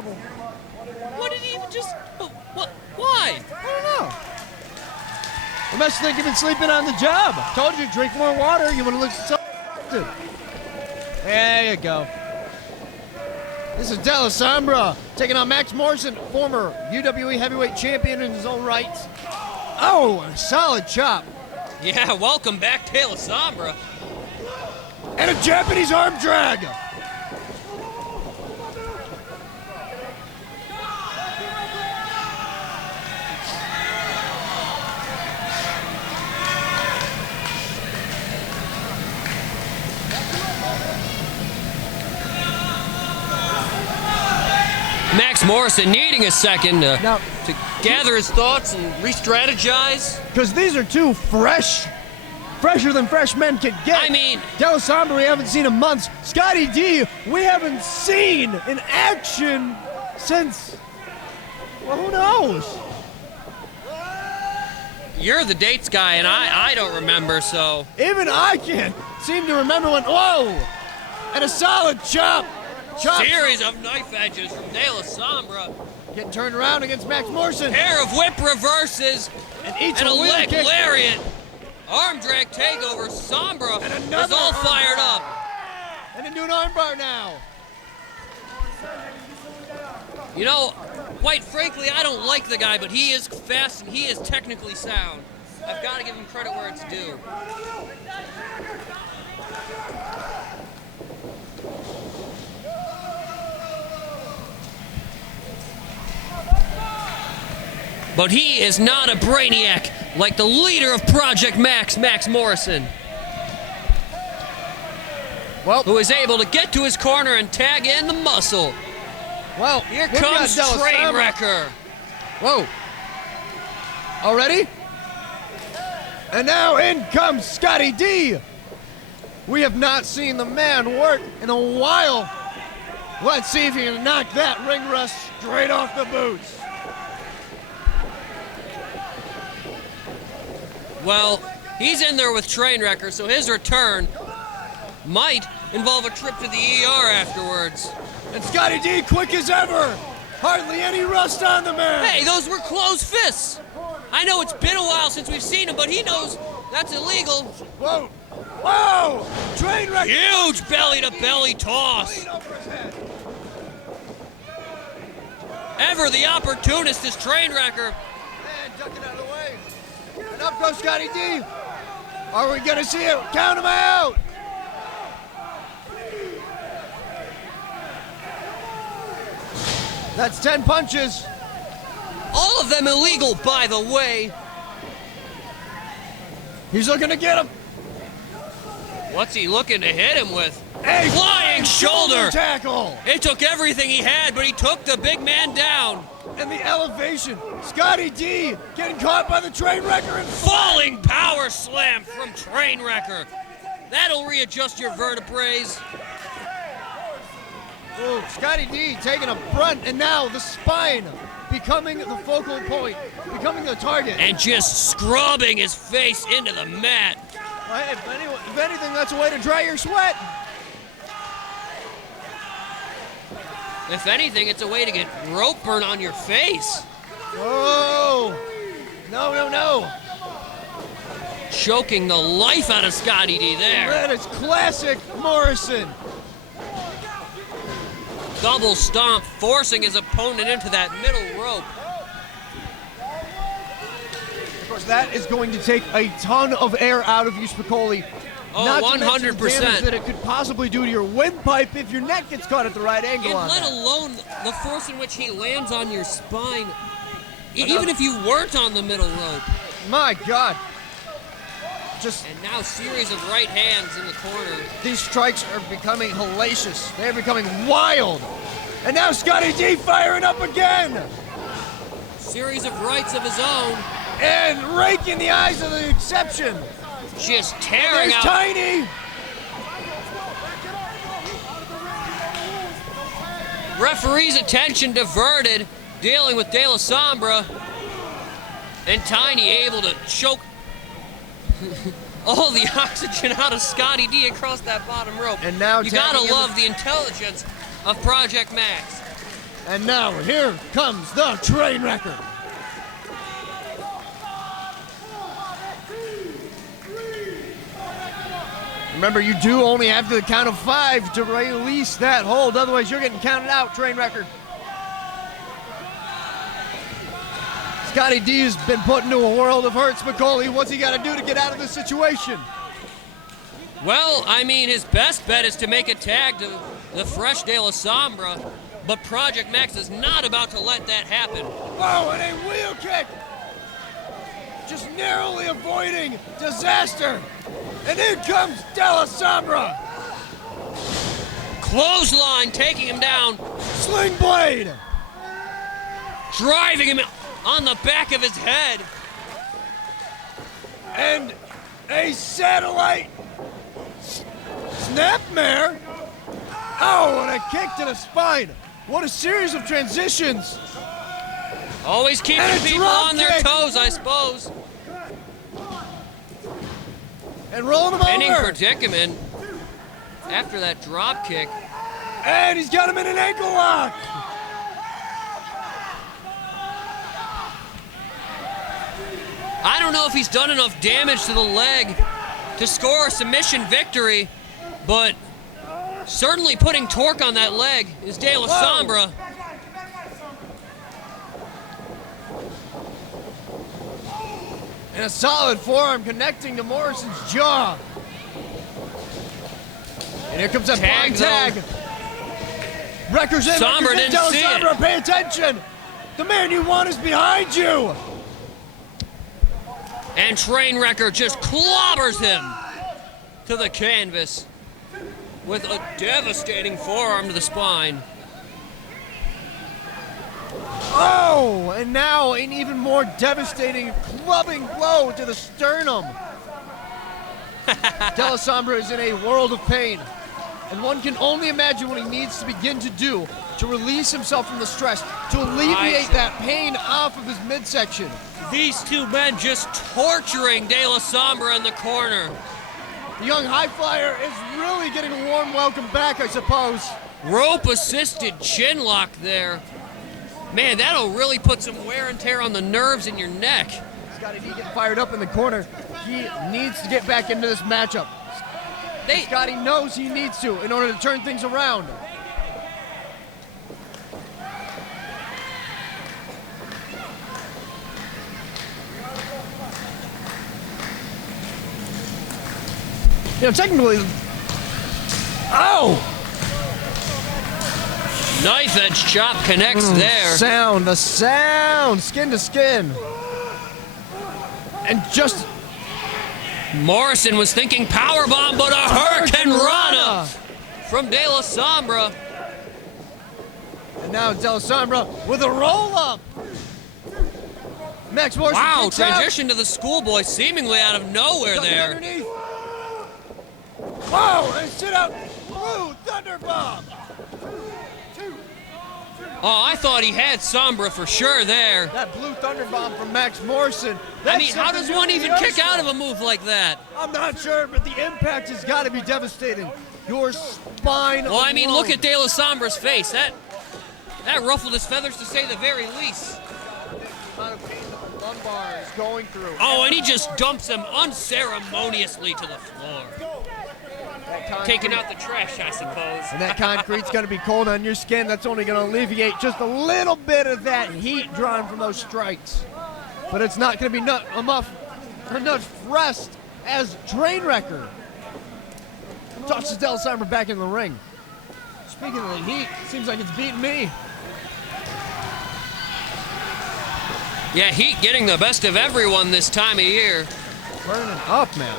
trouble. What did he even just... What? Why? I don't know. I must think you've been sleeping on the job. I told you, drink more water. You want to look exhausted. There you go. This is Sombra taking on Morrison, former UWE heavyweight champion in his own right. Oh, a solid chop. Yeah, welcome back, Sombra. And a Japanese arm drag. Morrison needing a second now, to gather his thoughts and re-strategize. Because these are two fresher than fresh men can get. I mean... Sombra we haven't seen in months. Scotty D, we haven't seen in action since... Well, who knows? You're the dates guy, and I don't remember, so... Even I can't seem to remember when... Whoa! And a solid chop. Series of knife edges from Sombra. Getting turned around against Morrison. Pair of whip reverses and a leg kick. lariat. Arm drag takeover. Sombra is all fired up. And into an armbar now. You know, quite frankly, I don't like the guy, but he is fast and he is technically sound. I've got to give him credit where it's due. But he is not a brainiac like the leader of Project Maxx Morrison. Well, who is able to get to his corner and tag in the muscle. Well, here comes Trainwrecker. Whoa. Already? And now in comes Scotty D. We have not seen the man work in a while. Let's see if he can knock that ring rust straight off the boots. Well, he's in there with Trainwrecker, so his return might involve a trip to the ER afterwards. And Scotty D, quick as ever. Hardly any rust on the man. Hey, those were closed fists. I know it's been a while since we've seen him, but he knows that's illegal. Whoa. Whoa! Trainwrecker. Huge belly-to-belly toss. Ever the opportunist is Trainwrecker. Man, ducking out of the way. And up goes Scotty D. Are we gonna see it? Count him out. That's 10 punches. All of them illegal, by the way. He's looking to get him. What's he looking to hit him with? A flying shoulder tackle. It took everything he had, but he took the big man down. And the elevation. Scotty D getting caught by the Trainwrecker and falling power slam from Trainwrecker. That'll readjust your vertebrae. Oh, Scotty D taking a brunt, and now the spine becoming the focal point, becoming the target. And just scrubbing his face into the mat. If anything, that's a way to dry your sweat. If anything, it's a way to get rope burn on your face. Oh, no. Choking the life out of Scotty D there. That is classic Morrison. Double stomp, forcing his opponent into that middle rope. Of course, that is going to take a ton of air out of you, Spicoli. Oh, not 100%. to mention the damage that it could possibly do to your windpipe if your neck gets caught at the right angle. And let alone the force in which he lands on your spine, even if you weren't on the middle rope. My God. And now series of right hands in the corner. These strikes are becoming hellacious. They're becoming wild. And now Scotty D firing up again. Series of rights of his own. And raking the eyes of the exception. Just tearing out. Tiny. Referee's attention diverted, dealing with Sombra. And Tiny able to choke all the oxygen out of Scotty D across that bottom rope. And now you gotta love the intelligence of Project Maxx. And now here comes the Trainwrecker. Remember, you do only have to the count of 5 to release that hold. Otherwise, you're getting counted out, Trainwrecker. Scotty D has been put into a world of hurt. McCauley, what's he got to do to get out of this situation? Well, I mean, his best bet is to make a tag to the fresh De La Sombra, but Project Maxx is not about to let that happen. Oh, and a wheel kick! Just narrowly avoiding disaster. And in comes De La Sombra. Clothesline taking him down. Sling blade. Driving him on the back of his head. And a satellite snapmare. Oh, and a kick to the spine. What a series of transitions. Always keeping people on their toes, I suppose. And rolling him Pending over. predicament after that drop kick. And he's got him in an ankle lock. I don't know if he's done enough damage to the leg to score a submission victory, but certainly putting torque on that leg is De La Sombra. And a solid forearm connecting to Morrison's jaw. And here comes that blind tag. Wrecker's in. Sombra didn't see Sombra, it. pay attention. The man you want is behind you. And Trainwrecker just clobbers him to the canvas with a devastating forearm to the spine. Oh, and now an even more devastating clubbing blow to the sternum. De La Sombra is in a world of pain, and one can only imagine what he needs to begin to do to release himself from the stress, to alleviate that pain off of his midsection. These two men just torturing De La Sombra in the corner. The young high flyer is really getting a warm welcome back, I suppose. Rope-assisted chin lock there. Man, that'll really put some wear and tear on the nerves in your neck. Scotty D getting fired up in the corner. He needs to get back into this matchup. Scotty knows he needs to in order to turn things around. You know, technically... Oh! Knife edge chop connects there. The sound, skin to skin. And just... Morrison was thinking powerbomb, but a Hurricane Rana from De La Sombra. And now De La Sombra with a roll-up. Maxx Morrison. Wow, transition to the schoolboy seemingly out of nowhere there. Underneath. Whoa, and sit out. Blue Thunderbomb. Oh, I thought he had Sombra for sure there. That blue Thunderbomb from Maxx Morrison. I mean, how does one even kick out of a move like that? I'm not sure, but the impact has got to be devastating. Your spine. Well, I mean, alone. look at De La Sombra's face. That ruffled his feathers to say the very least. The amount of pain that the lumbar is going through. Oh, and he just dumps him unceremoniously to the floor. Taking out the trash, I suppose. And that concrete's going to be cold on your skin. That's only going to alleviate just a little bit of that heat drawn from those strikes. But it's not going to be enough rest as Trainwrecker tosses De La Sombra back in the ring. Speaking of the heat, seems like it's beating me. Yeah, heat getting the best of everyone this time of year. Burning up, man.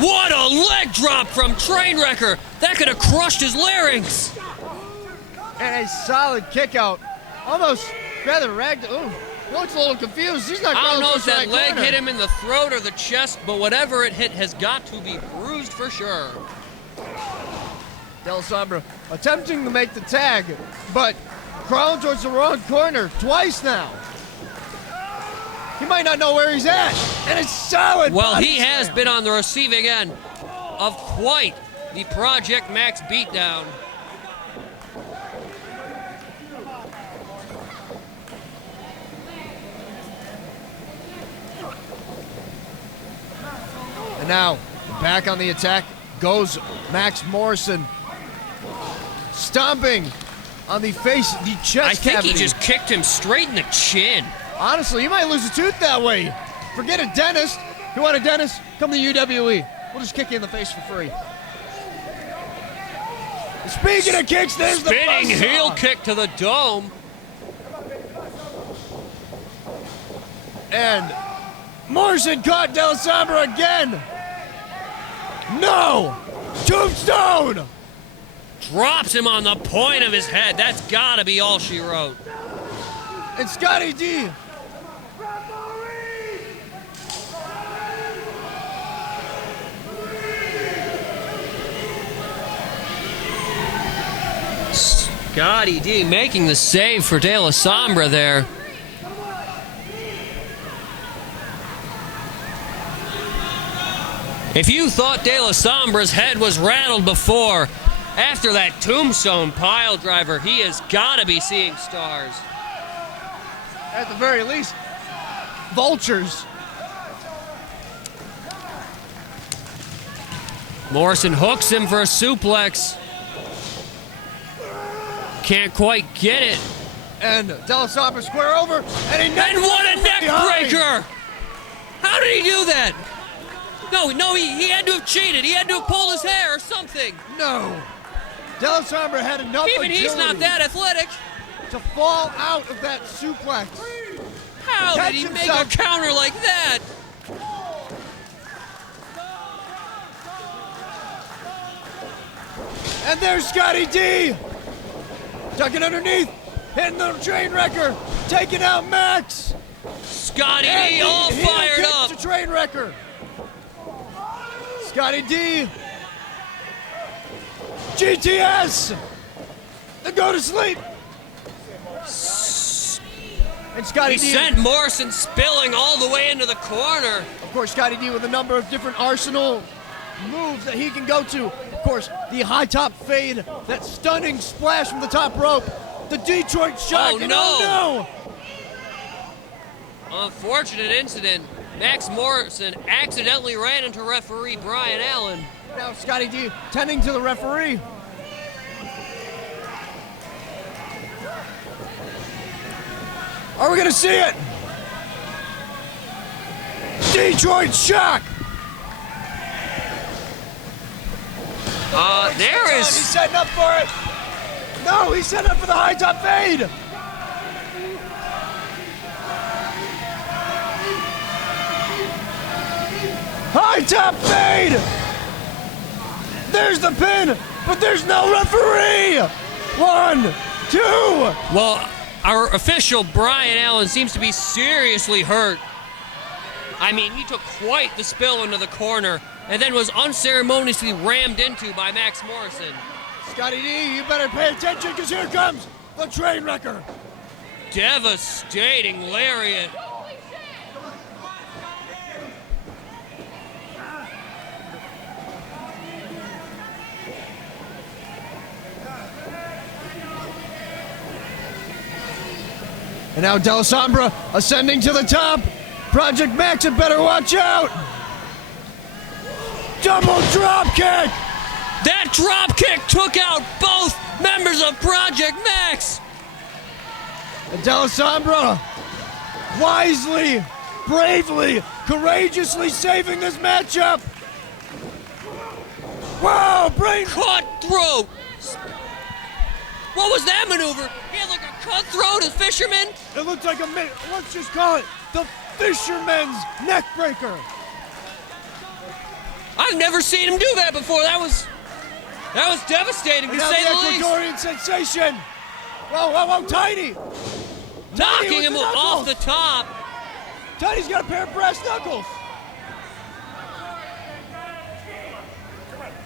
What a leg drop from Trainwrecker! That could have crushed his larynx! And a solid kick out. Almost rather ragged. Ooh, he looks a little confused. He's not I don't know if that right leg corner. hit him in the throat or the chest, but whatever it hit has got to be bruised for sure. De La Sombra attempting to make the tag, but crawling towards the wrong corner twice now. He might not know where he's at. And it's solid. Well, body he has slam. been on the receiving end of quite the Project Maxx beatdown. Now, back on the attack goes Maxx Morrison. Stomping on the face, the chest I think cavity. he just kicked him straight in the chin. Honestly, you might lose a tooth that way. Forget a dentist. You want a dentist? Come to UWE. We'll just kick you in the face for free. Speaking of kicks, there's the spinning buzzsaw. heel kick to the dome. And Morrison caught Del Sombra again. No! Tombstone! Drops him on the point of his head. That's gotta be all she wrote. And Scotty D. Scotty D making the save for De La Sombra there. If you thought De La Sombra's head was rattled before, after that tombstone pile driver, he has got to be seeing stars. At the very least, vultures. Morrison hooks him for a suplex. Can't quite get it. And Del Sombra square over, and he And what a neck behind. breaker! How did he do that? No, he had to have cheated. He had to have pulled his hair or something. No. Del Sombra had enough Even he's not agility that athletic. to fall out of that suplex. How Catch did he make himself. a counter like that? And there's Scotty D. Ducking underneath, hitting the Trainwrecker, taking out Maxx. Scotty And D all heel fired kick up. to Trainwrecker. Scotty D. GTS. Then go to sleep. And Scotty He D. sent Morrison spilling all the way into the corner. Of course, Scotty D with a number of different arsenal moves that he can go to. Of course, the high top fade, that stunning splash from the top rope, the Detroit shock. Oh, and no. no! Unfortunate incident. Maxx Morrison accidentally ran into referee Brian Allen. Now Scotty D tending to the referee. Are we gonna see it? Detroit shock! There He's is. setting up for it. No, he's setting up for the high top fade. High top fade. There's the pin, but there's no referee. 1, 2. Well, our official Brian Allen seems to be seriously hurt. I mean, he took quite the spill into the corner and then was unceremoniously rammed into by Maxx Morrison. Scotty D, you better pay attention because here comes the Trainwrecker. Devastating lariat. And now Del Sombra ascending to the top. Project Maxx had better watch out. Double drop kick. That drop kick took out both members of Project Maxx. And Del Sombra wisely, bravely, courageously saving this matchup. Wow, brain. Cutthroat. What was that maneuver? He had like a cutthroat as fisherman. It looked like let's just call it the fisherman's neck breaker. I've never seen him do that before. That was devastating to And now say the the least. Ecuadorian sensation. Whoa, whoa, whoa, Tiny. Knocking with him the off knuckles. the top. Tiny's got a pair of brass knuckles.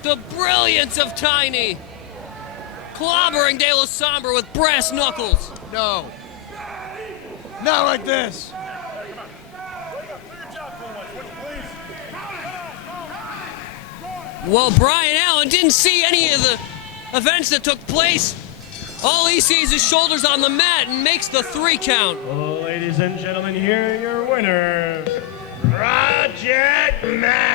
The brilliance of Tiny. Clobbering De La Sombra with brass knuckles. No. Not like this. Well, Brian Allen didn't see any of the events that took place. All he sees is shoulders on the mat and makes the 3 count. Well, ladies and gentlemen, here are your winners, Project Maxx.